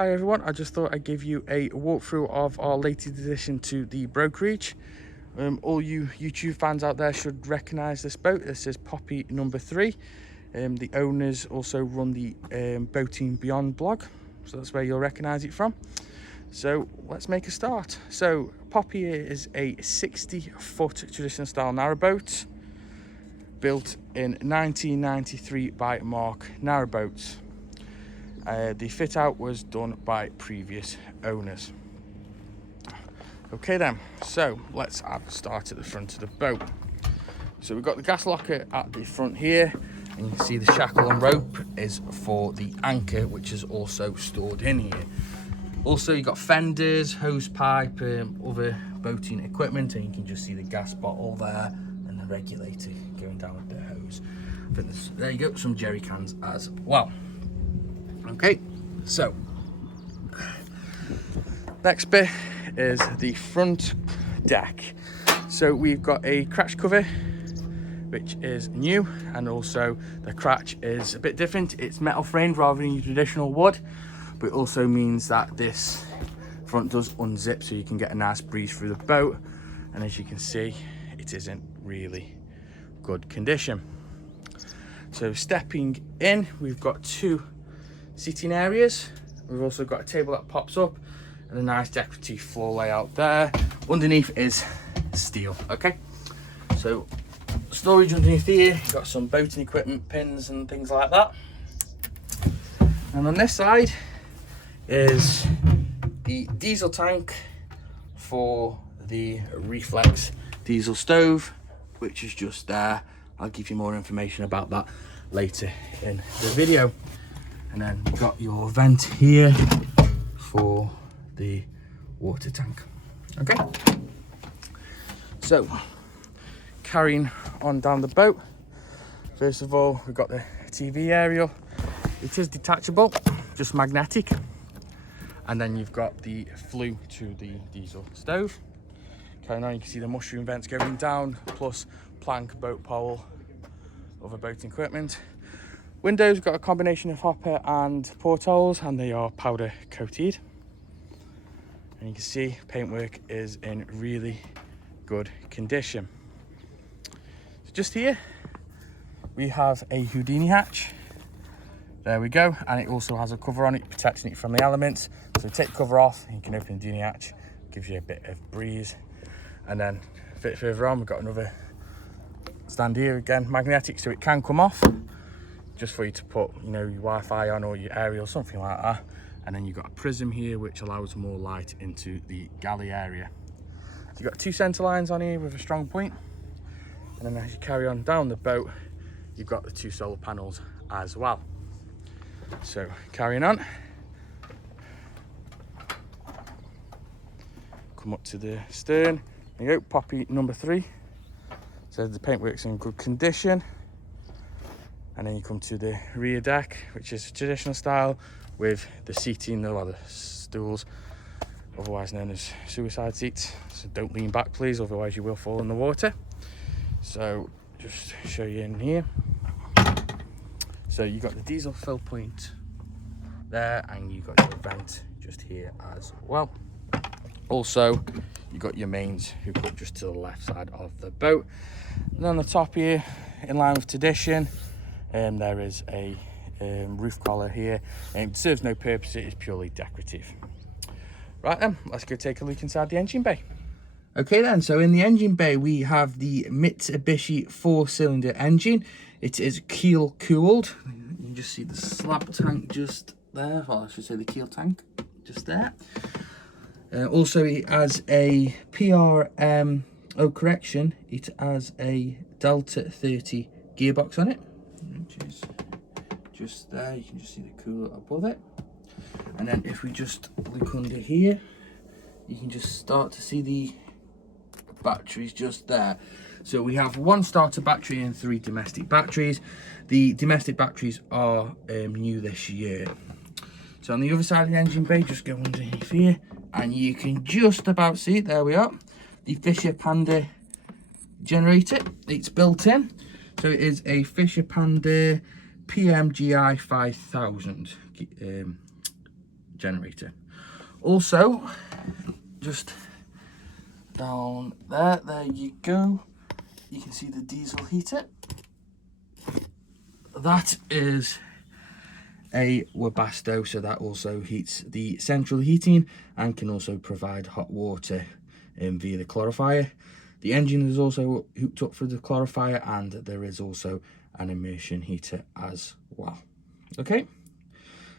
Hi everyone, I just thought I'd give you a walkthrough of our latest addition to the brokerage. All you YouTube fans out there should recognise this boat. This is Poppy number 3. The owners also run the Boating Beyond blog, so that's where you'll recognise it from. So let's make a start. So Poppy is a 60-foot traditional style narrowboat built in 1993 by Mark Narrowboats. The fit out was done by previous owners. Okay then, so let's have a start at the front of the boat. So we've got the gas locker at the front here, and you can see the shackle and rope is for the anchor, which is also stored in here. Also you've got fenders, hose pipe, other boating equipment, and you can just see the gas bottle there and the regulator going down with the hose. I think there you go, some jerry cans as well. Okay, so next bit is the front deck. So we've got a crash cover which is new, and also the crash is a bit different. It's metal framed rather than your traditional wood, but it also means that this front does unzip so you can get a nice breeze through the boat, and as you can see it isn't really good condition. So stepping in, we've got 2 seating areas. We've also got a table that pops up and a nice decorative floor layout there. Underneath is steel. Okay, so storage underneath here, you've got some boating equipment, pins and things like that. And on this side is the diesel tank for the reflex diesel stove, which is just there. I'll give you more information about that later in the video. And then you've got your vent here for the water tank. Okay, so carrying on down the boat, first of all we've got the TV aerial. It is detachable, just magnetic, and then you've got the flue to the diesel stove. Carrying on, you can see the mushroom vents going down, plus plank, boat pole, other boating equipment. Windows, we've got a combination of hopper and portholes, and they are powder coated. And you can see paintwork is in really good condition. So just here we have a Houdini hatch. There we go, and it also has a cover on it protecting it from the elements. So take the cover off, you can open the Houdini hatch, gives you a bit of breeze. And then a bit further on, we've got another stand here, again magnetic, so it can come off, just for you to put, you know, your Wi-Fi on or your aerial, something like that. And then you've got a prism here which allows more light into the galley area. So you've got 2 centre lines on here with a strong point, and then as you carry on down the boat you've got the 2 solar panels as well. So carrying on, come up to the stern, there you go, Poppy number 3. So the paintwork's in good condition. And then you come to the rear deck, which is traditional style with the seating, or the stools, otherwise known as suicide seats. So don't lean back please, otherwise you will fall in the water. So just show you in here. So you got the diesel fill point there, and you got your vent just here as well. Also you got your mains hooked up just to the left side of the boat. And on the top here, in line with tradition, there is a roof collar here, and it serves no purpose, it is purely decorative. Right then, let's go take a look inside the engine bay. Okay then, so in the engine bay we have the Mitsubishi 4-cylinder engine. It is keel cooled. You can just see the slab tank just there, well I should say the keel tank just there. Also it has a PRM, it has a Delta 30 gearbox on it, which is just there. You can just see the cooler above it. And then if we just look under here, you can just start to see the batteries just there. So we have 1 starter battery and 3 domestic batteries. The domestic batteries are new this year. So on the other side of the engine bay, just go underneath here and you can just about see it. There we are, the Fisher Panda generator. It's built in, so it is a Fisher Panda PMGI 5000 generator. Also, just down there you go, you can see the diesel heater. That is a Webasto, so that also heats the central heating and can also provide hot water via the clarifier. The engine is also hooked up for the clarifier, and there is also an immersion heater as well. Okay,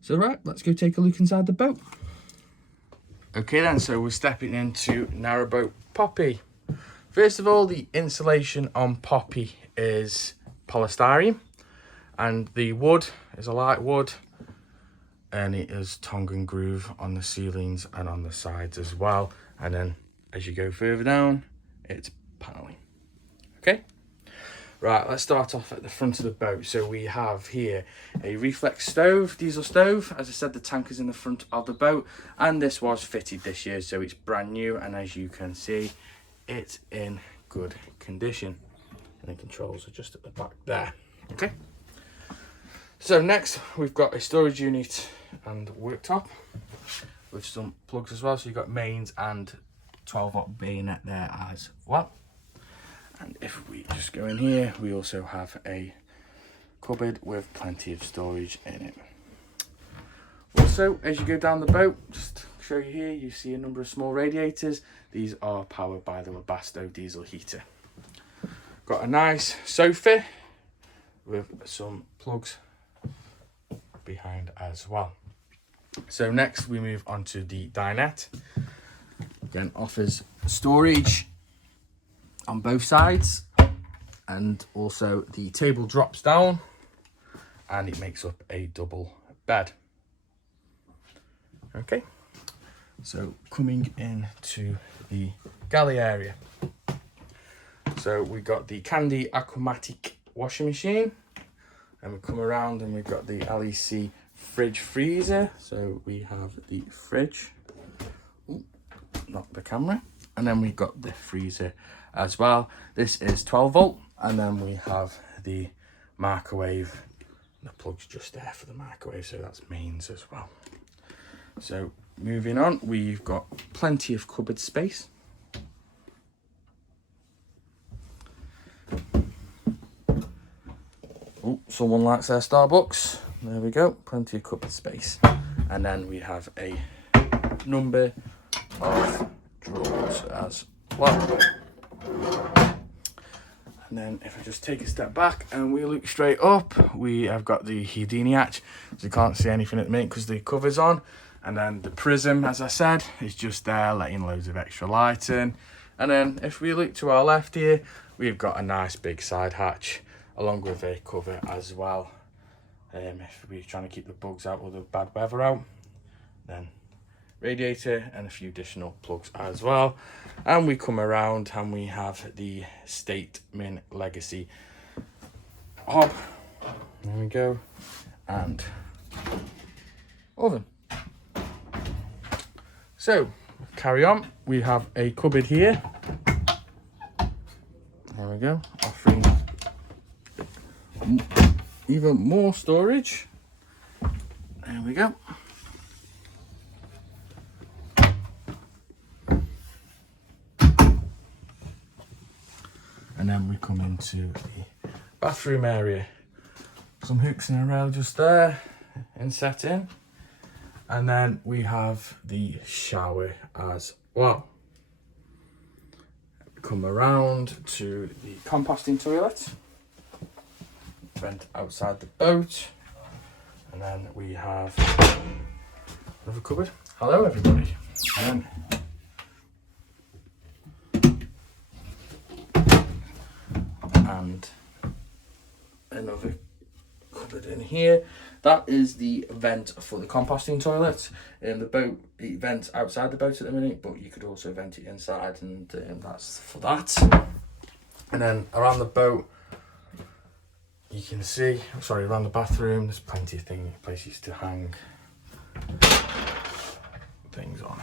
so right, let's go take a look inside the boat. Okay then, so we're stepping into Narrowboat Poppy. First of all, the insulation on Poppy is polystyrene, and the wood is a light wood, and it is tongue and groove on the ceilings and on the sides as well. And then as you go further down, it's paneling. Okay, right, let's start off at the front of the boat. So we have here a reflex stove, diesel stove. As I said, the tank is in the front of the boat, and this was fitted this year, so it's brand new, and as you can see, it's in good condition, and the controls are just at the back there. Okay, so next we've got a storage unit and worktop with some plugs as well. So you've got mains and 12-volt bayonet there as well. And if we just go in here, we also have a cupboard with plenty of storage in it. Also, as you go down the boat, just to show you here, you see a number of small radiators. These are powered by the Webasto diesel heater. Got a nice sofa with some plugs behind as well. So next we move on to the dinette. Again, offers storage on both sides, and also the table drops down and it makes up a double bed. Okay, so coming into the galley area, so we got the Candy Aquamatic washing machine, and we come around and we've got the LEC fridge freezer. So we have the fridge, not the camera, and then we've got the freezer as well. This is 12-volt, and then we have the microwave. The plug's just there for the microwave, so that's mains as well. So moving on, we've got plenty of cupboard space. Oh, someone likes their Starbucks. There we go, plenty of cupboard space. And then we have a number of drawers as well. And then if I just take a step back and we look straight up, we have got the Houdini hatch. So you can't see anything at the minute because the cover's on. And then the prism, as I said, is just there, letting loads of extra light in. And then if we look to our left here, we've got a nice big side hatch along with a cover as well. If we're trying to keep the bugs out or the bad weather out, then radiator and a few additional plugs as well. And we come around and we have the Stateman Legacy hob. There we go. And oven. So carry on, we have a cupboard here. There we go, offering even more storage. There we go. And then we come into the bathroom area. Some hooks and a rail just there and set in. And then we have the shower as well. Come around to the composting toilet. Vent outside the boat. And then we have another cupboard. Hello everybody. And another cupboard in here. That is the vent for the composting toilet. In the boat, it vents outside the boat at the minute, but you could also vent it inside, and that's for that. And then around the boat, you can see, around the bathroom, there's plenty of places to hang things on.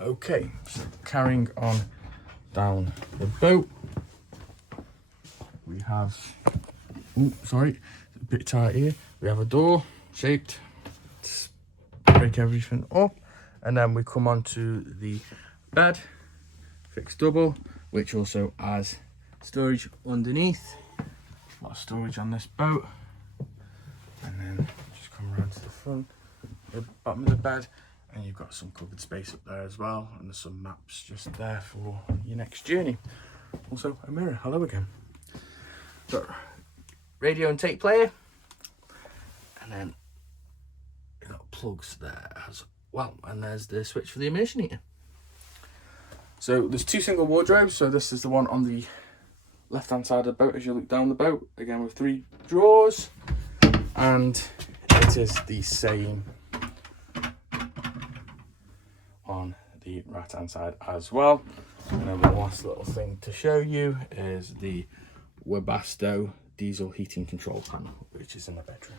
Okay, so carrying on down the boat, we have, a bit tight here. We have a door shaped break everything up. And then we come on to the bed, fixed double, which also has storage underneath. A lot of storage on this boat. And then just come around to the front, the bottom of the bed, and you've got some cupboard space up there as well, and there's some maps just there for your next journey. Also a mirror. Hello again. Got radio and tape player, and then you've got plugs there as well, and there's the switch for the immersion heater. So there's 2 single wardrobes. So this is the one on the left hand side of the boat as you look down the boat, again with 3 drawers, and it is the same on the right hand side as well. And then the last little thing to show you is the Webasto diesel heating control panel, which is in the bedroom,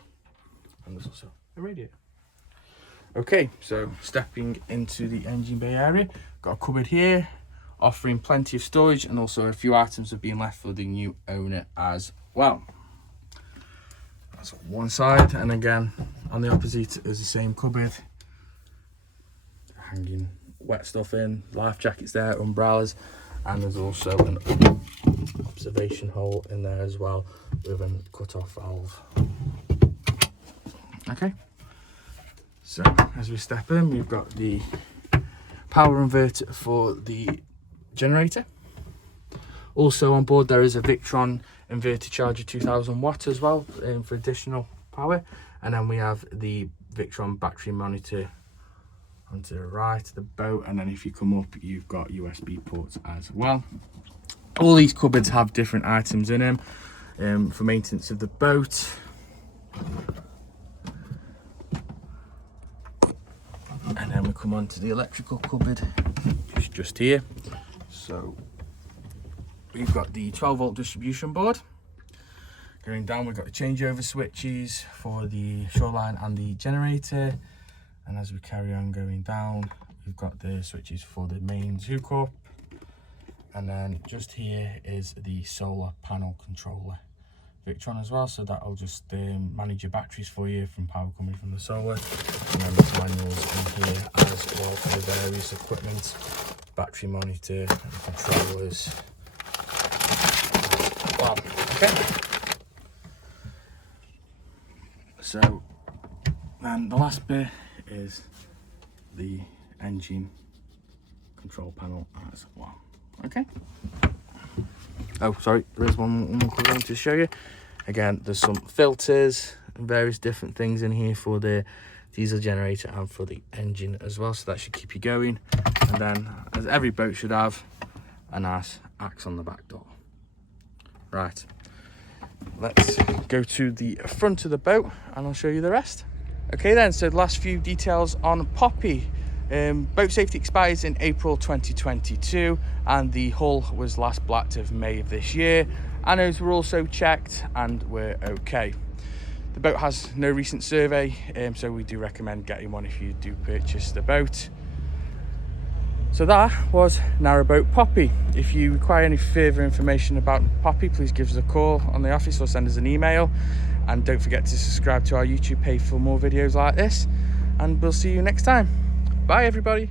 and there's also a radiator. Okay, so stepping into the engine bay area, got a cupboard here offering plenty of storage, and also a few items have been left for the new owner as well. That's on one side, and again on the opposite is the same cupboard, hanging wet stuff in, life jackets there, umbrellas, and there's also an observation hole in there as well with a cut-off valve. Okay, so as we step in, we've got the power inverter for the generator. Also on board there is a Victron inverter charger 2000 watt as well, for additional power, and then we have the Victron battery monitor onto the right of the boat, and then if you come up you've got USB ports as well. All these cupboards have different items in them for maintenance of the boat. And then we come on to the electrical cupboard, which is just here. So we've got the 12 volt distribution board. Going down, we've got the changeover switches for the shoreline and the generator. And as we carry on going down, we've got the switches for the mains hookup. And then just here is the solar panel controller Victron as well, so that'll just manage your batteries for you from power coming from the solar. And then there's manuals in here as well for the various equipment, battery monitor and controllers. Wow, okay. So then the last bit is the engine control panel as well. Okay. Oh, sorry, there is one more thing to show you. Again, there's some filters and various different things in here for the diesel generator and for the engine as well, so that should keep you going. And then, as every boat should have, a nice axe on the back door. Right, let's go to the front of the boat and I'll show you the rest. Okay then, so the last few details on Poppy. Boat safety expires in April 2022 and the hull was last blacked of May of this year. Annos were also checked and we're okay. The boat has no recent survey, so we do recommend getting one if you do purchase the boat. So that was Narrowboat Poppy. If you require any further information about Poppy, please give us a call on the office or send us an email. And don't forget to subscribe to our YouTube page for more videos like this. And we'll see you next time. Bye everybody.